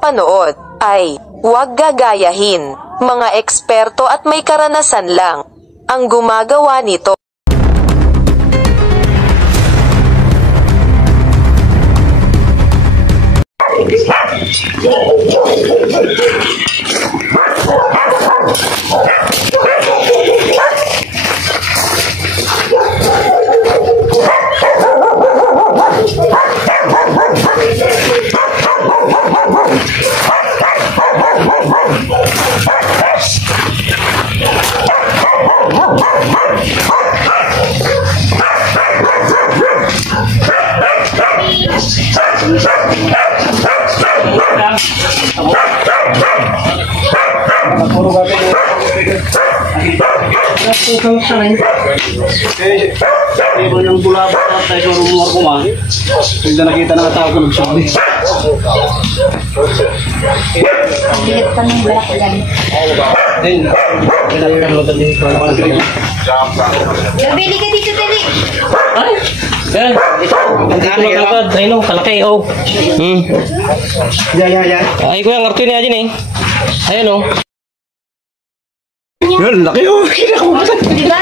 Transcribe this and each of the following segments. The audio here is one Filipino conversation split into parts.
mapanood, ay huwag gagayahin. Mga eksperto at may karanasan lang ang gumagawa nito. Yung bulabot na tayo sa rumor ko man. Pagda nakita na tao ko nagsabi. Bigat pa ng balak yan. Then, Gabili ka dito, Tali. Ay! Yan! Dito lang agad. Ayun o, kalaki o. Yan. Ay, kuya, ngarto niya dyan eh. Ayun o. Yan, laki o. Diba?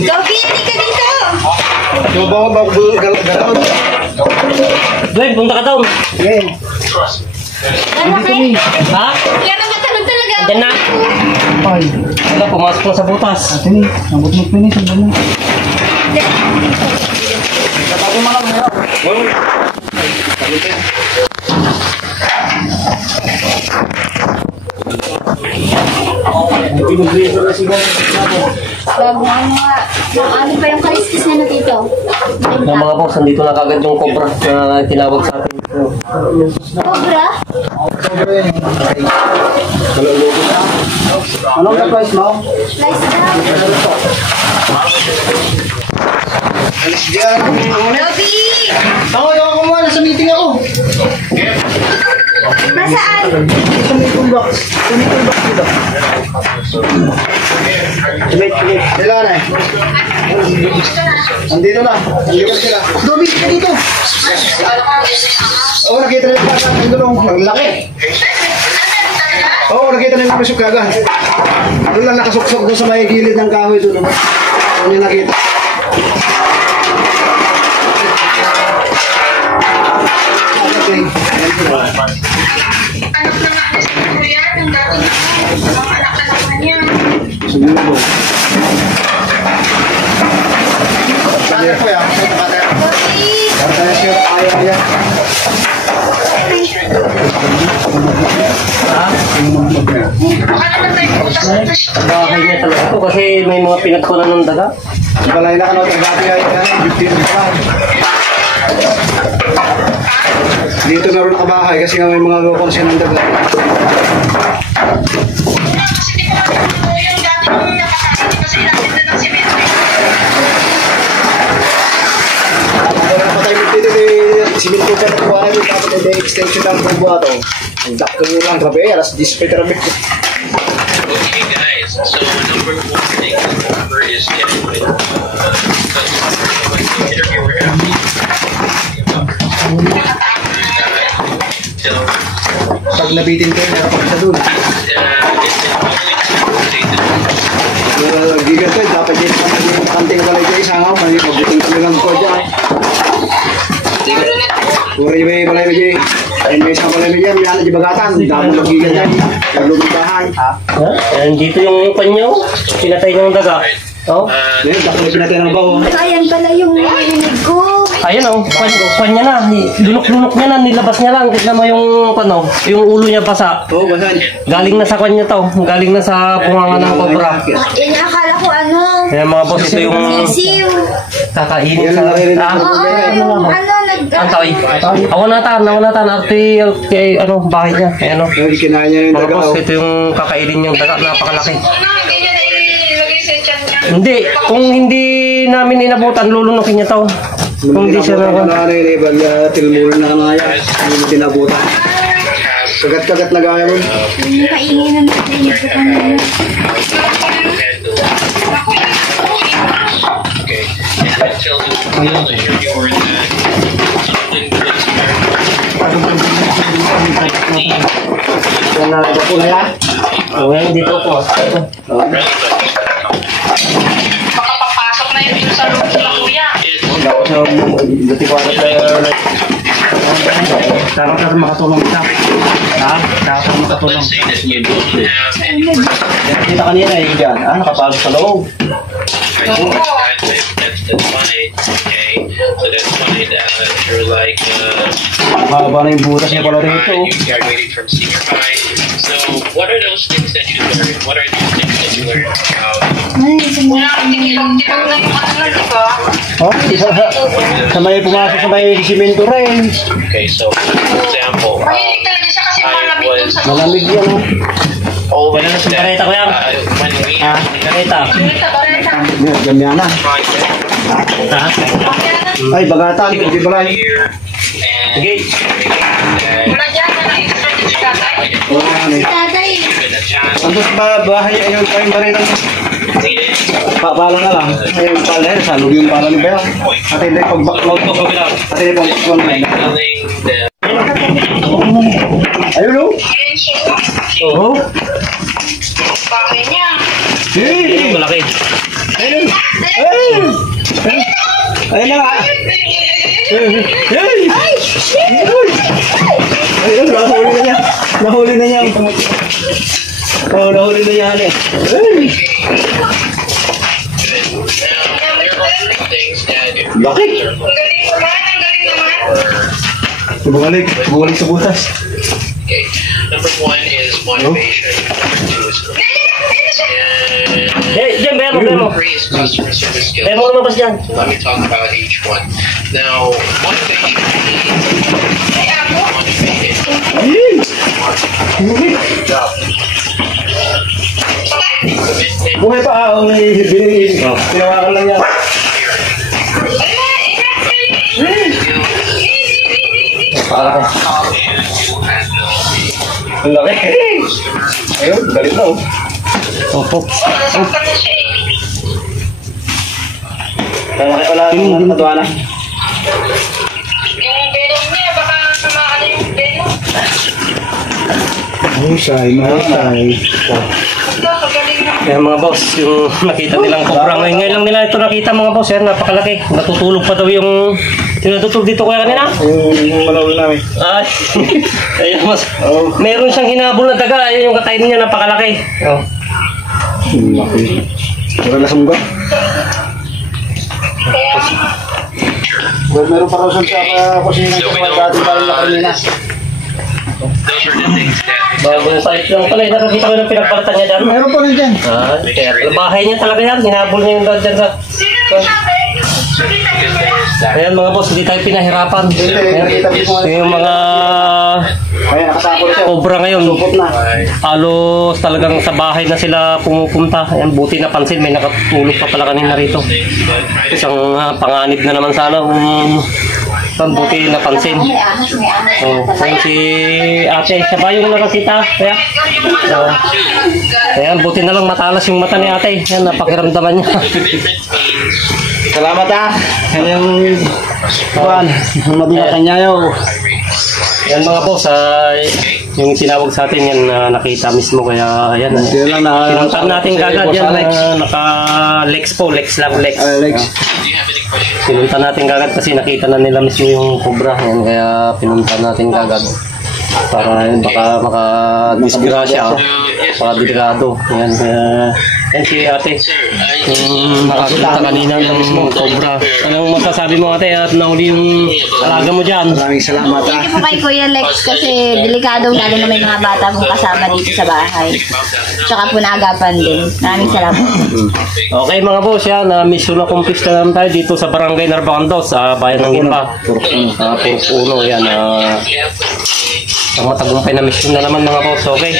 Gabili ka dito. Gwen, punta ka doon. Malaki. Ha? Kaya naman tanong talaga. Diyan na. Wala, pumasok na sa butas. Bago ano pa yung kaliskis na dito? Yung mga boss, nandito na kagad yung cobra na tinawag sa atin. Cobra? Anong ka-price mo? Slice down. Gabi! Ako muna, nasa meeting ako. Nasaan? Sa may toolbox. Sa may toolbox dito. Kailangan eh. Andito na. Andito sila. Dobi, dito. Oo, nakita na yung bata. Ang gulong. Ang laki. Oo, nakita na yung mga sukagan. Doon lang nakasuksok doon sa may gilid ng kahoy doon. Ano yung nakita? Okay. Anak na nga si Kuya, yung dating anak na naman niya. Siguro. Kaya ko yan. Kaya siya ayaw. Baka naman tayo putas-putas. Bahay niya talaga ito kasi may mga pinagkunan ng daga. Balay na ka na itong dati ay 15 pa lang. Dito na rin nakabahay kasi nga may mga konsen ng dagat. Kasi di ko matulog yung dating nakakain kasi natin na ng simento. Wala pa tayo dito simento pa ng buhay dito tapos may extension ng buwa to. Ang dakto nyo lang, grabe, alas 10 pa ito. Okay guys, so number one thing to remember is getting with interviewer happy. Pag nabitin kayo, narapat sa doon. Gigat kayo, dapat dito pa naging kanting balay kayo isangaw, mabuting kami lang ko dyan. Puri may balay mo dyan. Ayun may isang balay mo dyan, may anak di bagatan, damo mag-gigat dyan. Naglumidahan. Ayan, dito yung panyo. Pinatay ng daga. Oh. Ngayon, dako na pinatay ng bawo. Ayan pala yung narinig ko. Ayan o, kwan niya na. Lunok-lunok niya na, nilabas niya lang. Kita mo yung, yung ulo niya basa. Oo, basan. Galing na sa kwan niya to. Galing na sa bunganga ng cobra. Yan, akala ko ano. Ayan mga boss, ito yung Sisiw. kakainin sa... Oo, yung ano, Antoy. Awan natan. Arte, ano, bahay niya. Ayan o. Ngayon, kinain niya yung Mga daga. boss, ito yung kakainin yung daga. Napakalaki. Hindi niya nailagay sa tiyan niya. Hindi. Kung hindi namin inabutan, lulunukin niya to. Kung hindi siya na tilmul na kanaya, hindi tinabutan. Kagat-kagat na gaya mo. yung kaingin na narinig ko kanina. Okay, and I tell the interviewer that something that's Ito po na yan. O yan, dito po. Baka papasok na yun dito sa loob nila, kuya. Dapat sa dati ko agad Tara ka makatulong siya. Ha? Tara ka makatulong. Let's say that you don't have any Kita kanina eh, yan. Nakapasok sa loob. that's fine. Okay, so that's fine. You're like Mahaba na yung butas niya pala rito. you graduated from senior high. So what are those things that you learned? What are these things that you learned about? Wala kang tinilog-tilog na yung ano, di ba? Oh, sa may pumasok sa may simento rin. Okay, so for example, Mahilig talaga siya kasi malamig dun sa loob. Malamig yan. always Kailan na sa that kareta ko yan? when we Kareta. Bareta. Gamyana. Ha? Ay, bagatan. Hindi ba lang? here and Sige. Wala dyan na extra dito si tatay. Tatay. given a chance Andun sa bahay, ayun pa yung baril. needed. Pala na lang. Ayun pala yun. Salog yung pala ni Bea. At hindi pag-backload ko. At hindi pag-backload na. Feeling that Ayun o. Ayun siya. Oo. Bakit niya? Hey! Malaki. Ayun! Ayun! Ayun na nga! Hey! Ayun! Nahuli na niya! Nahuli na niya! Oo, nahuli na niya eh! Hey! now there are things that if Laki! Ang galing naman, ang galing naman. Bumalik! Bumalik sa butas! okay, number one is motivation. Number two is and Diyan, Bemo. three is customer service skills. Bemo lumabas dyan. So let me talk about each one. Now, motivation means motivated. Ayun! Bumalik! Job. Commitment. Buhay pa ah! Ang binigin! Tinawakan lang yan! Para ka! Ang laki! Ayun! Galit na oh! Opo. Nasaktan na siya eh. Wala yung matuwa na. Yung venom niya, baka maano yung venom. Mahusay, mahusay. Basta, kagaling naman. Kaya mga boss, yung nakita nilang cobra ngayon lang nila ito nakita mga boss, yan napakalaki. Natutulog pa daw yung tinatutulog dito kaya kanina. Yung malawal namin. Ay, ayun mas. Oh. Meron siyang hinabol na daga, ayun yung katayin niya napakalaki. Oh. Laki. Wala na sumga. Kaya, Well, meron pa raw sa kusina So ng we mga don't, dating parang nakanina. those are the things that Bagong site lang pala, nakakita ko yung pinagpalitan niya dyan. Meron pa rin dyan. Ah, kaya bahay niya talaga yan, hinabol niya yung dyan sa... sino nagsabi? Nakita niyo ba yan? Ayan mga boss, hindi tayo pinahirapan. Nakita mo Yung mga Ayan, nakasako na siya. cobra ngayon, Supot na. halos talagang sa bahay na sila pumupunta. Ayan, buti napansin, may nakatulog pa pala kanina rito. Isang panganib na naman sana kung buti napansin. May ahas, may ahas. Oh, ayan si ate, siya ba yung nakasita? Kaya, ayan, buti na lang matalas yung mata ni ate. Ayan, napakiramdaman niya. Salamat ah. Yan yung kuhan. Mabila kanyayo. Yan mga boss, yung tinawag sa atin yan nakita mismo kaya ayan. Hindi lang na. Pinuntan natin kagad yan naka-lex po, lex lang, lex. Alex. do you have any questions? Pinuntan natin kagad kasi nakita na nila mismo yung cobra. Yan, kaya pinuntan natin kagad. Para yun, baka maka-disgrasya. Baka delikado. Yan, kaya yan si ate. Yung nakakita kanina ng cobra. Anong masasabi mo ate at nahuli yung alaga mo dyan? Maraming salamat ah. Thank you po kay Kuya Lex kasi delikado lalo na may mga bata pong kasama dito sa bahay. Tsaka po naagapan din. Maraming salamat. Okay mga boss, yan, mission accomplished na naman tayo dito sa Barangay Narbacandos, sa bayan ng Gimba. Purok 1, yan. Ang matagumpay na mission na naman mga boss, okay?